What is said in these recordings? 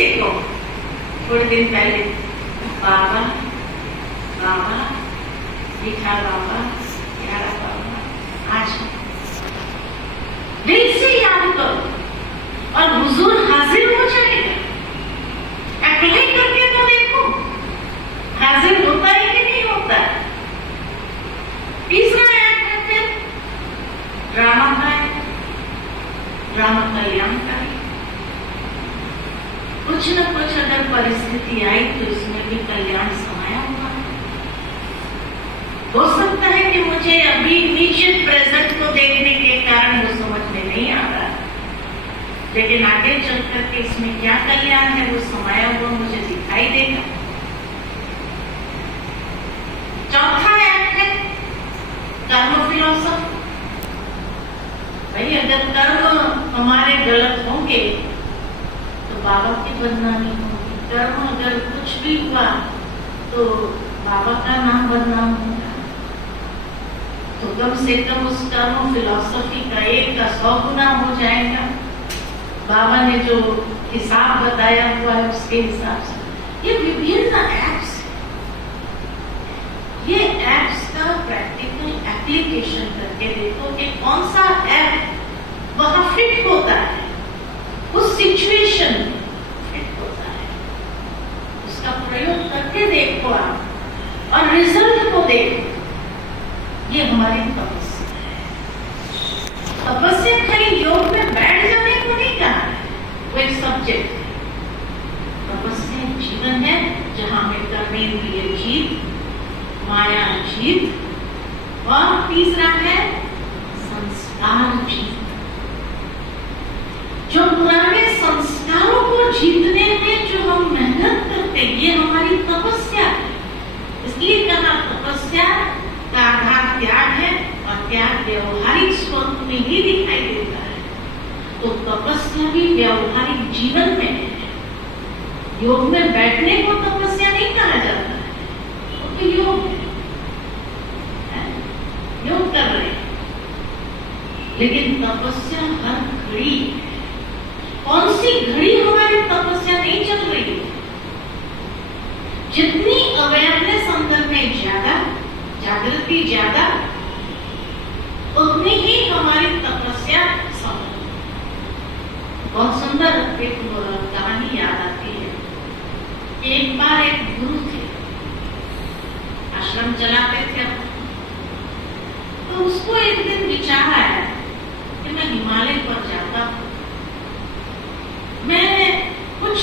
से कहो थोड़े दिन पहले, बाबा बाबा, मीठा बाबा, प्यारा बाबा, आज दिल से याद करो और हुजूर हाजिर हो जाएगा। अप्लाई करके तो देखो हाजिर होता है कि नहीं होता। तीसरा ऐप है फिर ड्रामा का है, ड्रामा कल्याणकारी। कुछ न कुछ अगर परिस्थिति आई तो इसमें भी कल्याण समाया हुआ है। हो सकता है कि मुझे अभी इमीडिएट प्रेजेंट को देखने के कारण वो समझ में नहीं आ रहा, लेकिन आगे चल करके इसमें क्या कल्याण है वो समाया हुआ मुझे दिखाई देगा। चौथा ऐप है कर्म फिलोसफी। भाई अगर कर्म हमारे गलत होंगे तो बाबा की बदनामी होगी। कर्म अगर कुछ भी हुआ तो बाबा का नाम बदनाम होगा। तो कम से कम उस कर्म फिलोसफी का 1 का 100 गुना हो जाएगा। बाबा ने जो हिसाब बताया हुआ है उसके हिसाब से ये विभिन्न एप्स, ये एप्स का प्रैक्टिकल एप्लीकेशन करके देखो कि कौन सा ऐप वहां फिट होता है, उस सिचुएशन में फिट होता है। उसका प्रयोग करके देखो आप और रिजल्ट को देखो। ये हमारी तपस्या है। तपस्या खाली योग में बैठ जाने को नहीं कहा है, वो एक सब्जेक्ट है। तपस्या जीवन है जहां में कर्मेंद्रिय जीत, माया जीत और तीसरा है संस्कार जीत। जो पुराने संस्कारों को जीतने में जो हम मेहनत करते हैं ये हमारी तपस्या है। इसलिए कहा तपस्या का आधार त्याग है और त्याग व्यवहारिक स्वरूप में ही दिखाई देता है। तो तपस्या भी व्यवहारिक जीवन में है। योग में बैठने को तपस्या नहीं कहा जाता है, तो योग है, योग कर रहे हैं। लेकिन तपस्या हर घड़ी है। कौन सी घड़ी हमारी तपस्या नहीं चल रही है? जितनी अवेयरनेस अंदर में ज्यादा, जागृति ज्यादा, उतनी ही हमारी तपस्या सफल। बहुत सुंदर एक कहानी याद आती है। एक बार एक गुरु थे, आश्रम चलाते थे, तो उसको एक दिन विचार आया कि मैं हिमालय पर जाता हूँ, मैं कुछ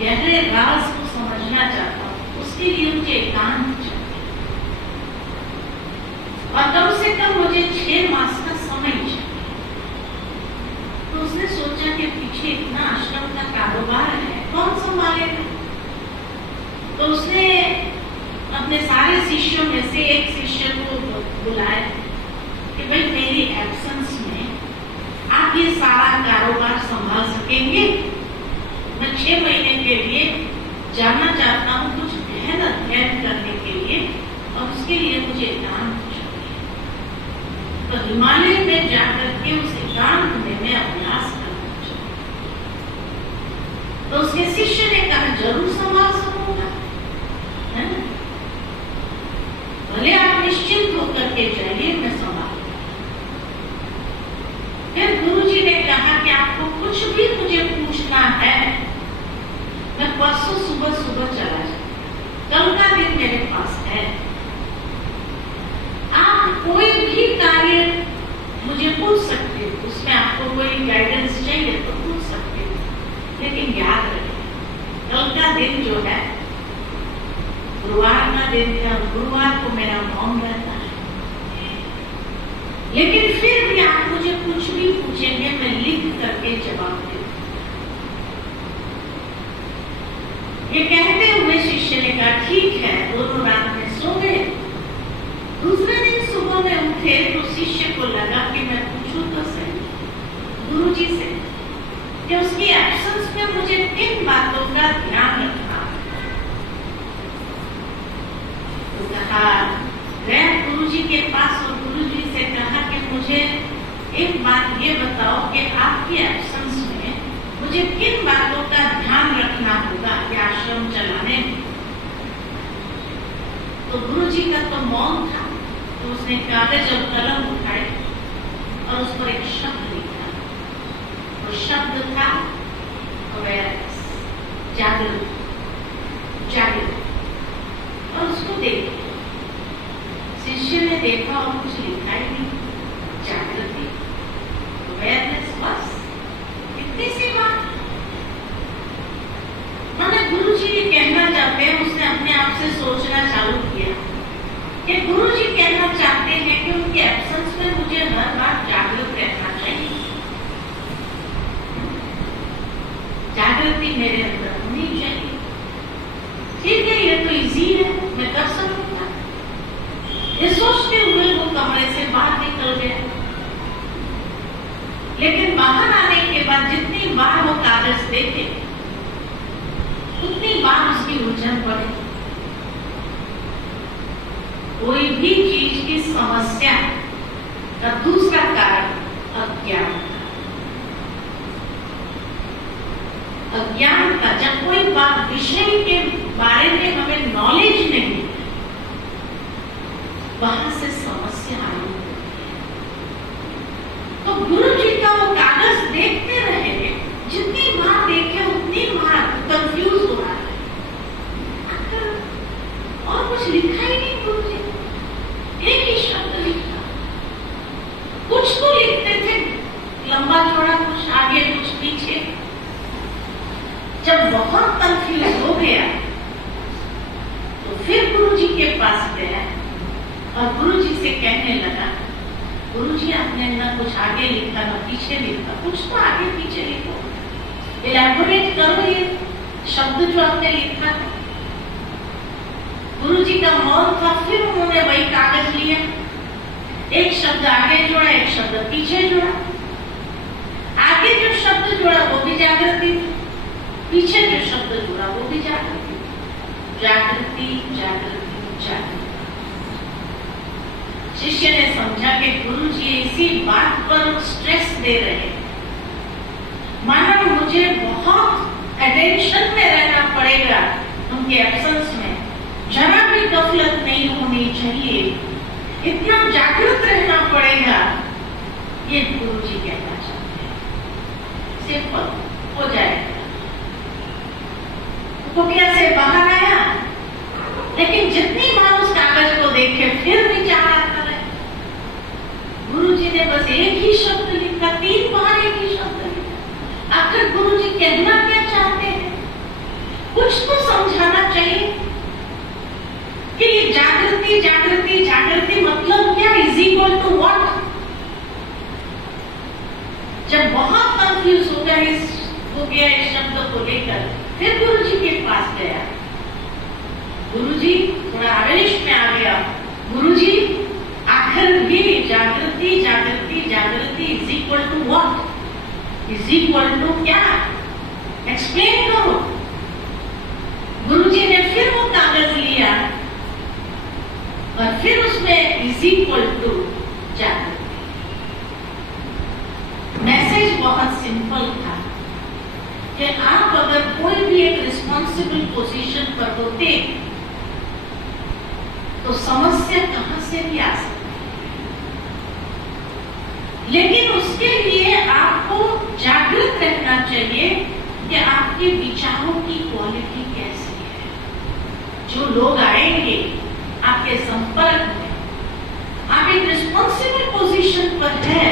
गहरे राज को समझना चाहता हूँ, उसके लिए मुझे एकांत चाहिए और कम से कम मुझे 6 मास का समय चाहिए। तो उसने सोचा कि पीछे इतना आश्रम का कारोबार है, कौन संभालेगा? तो उसने अपने सारे शिष्यों में से एक शिष्य को बुलाया कि भाई मेरी एब्सेंस में आप ये सारा कारोबार संभाल सकेंगे? मैं 6 महीने के लिए जाना चाहता हूँ कुछ गहन अध्ययन करने के लिए और उसके लिए मुझे एकांत चाहिए। तो हिमालय में जाकर के उस एकांत में मैं अभ्यास करना चाहिए। तो उसके शिष्य ने कहा जरूर संभाल सकूंगा, भले आप निश्चिंत होकर के जाइए, मैं संभाल। फिर गुरुजी ने कहा कि आपको कुछ भी मुझे पूछना है, मैं परसों सुबह सुबह चला जाऊंगा, कल का दिन मेरे पास है। आप कोई भी कार्य मुझे पूछ सकते हो, उसमें आपको कोई गाइडेंस चाहिए तो पूछ सकते हो, लेकिन याद रखिए कल का दिन जो है गुरुवार का दिन है और गुरुवार को मेरा मौन रहता है। लेकिन फिर भी आप मुझे कुछ भी पूछेंगे मैं लिख करके जवाब दूंगा। ये कहते हुए शिष्य ने कहा ठीक है। दोनों रात में सो गए। दूसरे दिन सुबह में उठे तो शिष्य को लगा कि मैं पूछूं तो सही गुरुजी से कि उसकी एब्सेंस में मुझे किन बातों का ध्यान रखना। तो कहा गया गुरुजी के पास और गुरुजी से कहा कि मुझे एक बात ये बताओ कि आपकी एब्सेंस में मुझे किन बातों का ध्यान रखना करना होगा ये आश्रम चलाने में। तो गुरु जी का तो मौन था, तो उसने कागज और कलम उठाए और उस पर एक शब्द लिखा। वो शब्द था अवेयरनेस, जागरूक, जागरूक। और उसको देख शिष्य ने देखा और कुछ लिखा ही नहीं, जागृति, अवेयरनेस, बस इतनी सी बात। मैंने गुरु जी ये कहना चाहते हैं, उसने अपने आप से सोचना चालू किया कि गुरु जी कहना चाहते हैं कि उनके एब्सेंस में मुझे हर बार जागरूक रहना चाहिए, जागृति मेरे अंदर होनी चाहिए। ठीक है, ये तो इजी है, मैं कर सकूंगा। ये सोचते हुए वो कमरे से बाहर निकल गया। लेकिन बाहर आने के बाद जितनी बार वो कागज देखे उतनी बार उसकी उलझन बढ़ी। कोई भी चीज की समस्या का दूसरा कारण अज्ञान था। अज्ञान का, जब कोई बात विषय के बारे में हमें नॉलेज नहीं, वहां से समस्या आई। तो गुरु जी का वो कागज देखते रहे, जितनी बार देखे उतनी बार कंफ्यूज हो रहा है। और कुछ लिखा ही नहीं गुरु जी, एक ही शब्द लिखा। कुछ तो लिखते थे, लंबा चौड़ा, कुछ आगे कुछ पीछे। जब बहुत कंफ्यूज हो गया तो फिर गुरु जी के पास गया और गुरु जी से कहने लगा, गुरु जी आपने ना कुछ आगे लिखा ना पीछे लिखा, कुछ तो आगे पीछे लिखो, इलैबोरेट करो ये शब्द जो आपने लिखा है। गुरु जी का मौन था, फिर उन्होंने वही कागज लिया, एक शब्द आगे जोड़ा, एक शब्द पीछे जोड़ा। आगे जो शब्द जोड़ा वो भी जागृति, पीछे जो शब्द जोड़ा वो भी जागृति। जागृति, जागृति, जागृति। शिष्य ने समझा कि गुरु जी इसी बात पर स्ट्रेस दे रहे हैं, मानो मुझे बहुत अटेंशन में रहना पड़ेगा उनके एब्सेंस में, जरा भी गफलत नहीं होनी चाहिए, इतना जागृत रहना पड़ेगा। ये गुरु जी कहना चाहते हैं। सिंपल हो जाएगा। तो कैसे बाहर आया, लेकिन जितनी बार उस कागज को देखे फिर विचार आता है। गुरु जी ने बस एक ही शब्द लिखा, 3 बार एक ही शब्द लिखा। आखिर गुरु जी कहना क्या चाहते हैं? कुछ तो समझाना चाहिए कि ये जागृति, जागृति, जागृति मतलब क्या, इज इक्वल टू व्हाट? जब बहुत कंफ्यूज हो गया इस शब्द को लेकर, फिर गुरु जी के पास गया। गुरु जी थोड़ा आवेश में आ गया। गुरु जी आखिर भी Jagriti, Jagriti, Jagriti is equal to what? Is equal to क्या? एक्सप्लेन करो। गुरु जी ने फिर वो कागज लिया और फिर उसमें इज इक्वल टू जागृति। मैसेज बहुत सिंपल था कि आप अगर कोई भी एक रिस्पॉन्सिबल पोजीशन पर होते तो समस्या कहां से भी आ सकती है, लेकिन उसके लिए आपको जागृत रहना चाहिए कि आपके विचारों की क्वालिटी कैसी है। जो लोग आएंगे आपके संपर्क में, आप एक रिस्पॉन्सिबल पोजीशन पर है